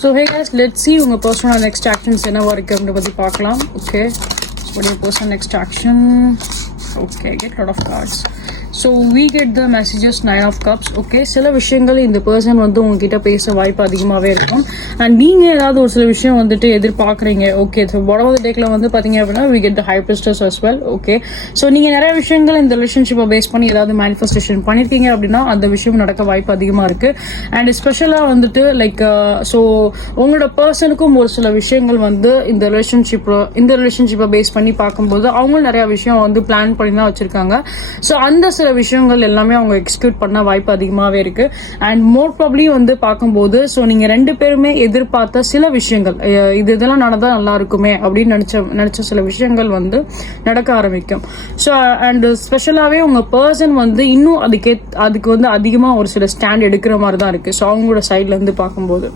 So hey guys, let's see உங்கள் personal next actions என்னவா இருக்குது அப்படின்னு பற்றி பார்க்கலாம். Okay, what your personal next action? Okay, get lot of cards. So we get the messages 9 of cups. Okay, சில விஷயங்கள் இந்த பர்சன் வந்து உங்ககிட்ட பேச வாய்ப்பு அதிகமாகவே இருக்கும். அண்ட் நீங்கள் ஏதாவது ஒரு சில விஷயம் வந்துட்டு எதிர்பார்க்குறீங்க. ஓகே, ஸோ பாடம் ஆஃப் த டேக்கில் வந்து பார்த்தீங்க அப்படின்னா we get the high priestess as well. Okay, so நீங்கள் நிறைய விஷயங்கள் இந்த ரிலேஷன்ஷிப்பை பேஸ் பண்ணி ஏதாவது மேனிஃபெஸ்டேஷன் பண்ணியிருக்கீங்க அப்படின்னா அந்த விஷயம் நடக்க வாய்ப்பு அதிகமாக இருக்குது. அண்ட் ஸ்பெஷலாக வந்துட்டு லைக் ஸோ உங்களோட பர்சனுக்கும் ஒரு சில விஷயங்கள் வந்து இந்த ரிலேஷன்ஷிப்பை பேஸ் பண்ணி பார்க்கும்போது அவங்களும் நிறைய விஷயம் வந்து பிளான் பண்ணி தான் வச்சுருக்காங்க. ஸோ அந்த சில விஷயங்கள் எல்லாமே அவங்க எக்ஸிக்யூட் பண்ண வாய்ப்பு அதிகமாகவே இருக்கு. அண்ட் மோர் ப்ராப்ளி வந்து பார்க்கும்போது ஸோ நீங்க ரெண்டு பேருமே எதிர்பார்த்த சில விஷயங்கள் இதெல்லாம் நடந்தா நல்லா இருக்குமே அப்படின்னு நினைச்ச சில விஷயங்கள் வந்து நடக்க ஆரம்பிக்கும். ஸோ அண்ட் ஸ்பெஷலாகவே உங்க பர்சன் வந்து இன்னும் அதுக்கு வந்து அதிகமாக ஒரு சில ஸ்டாண்ட் எடுக்கிற மாதிரி தான் இருக்கு. ஸோ அவங்களோட சைட்ல இருந்து பார்க்கும்போது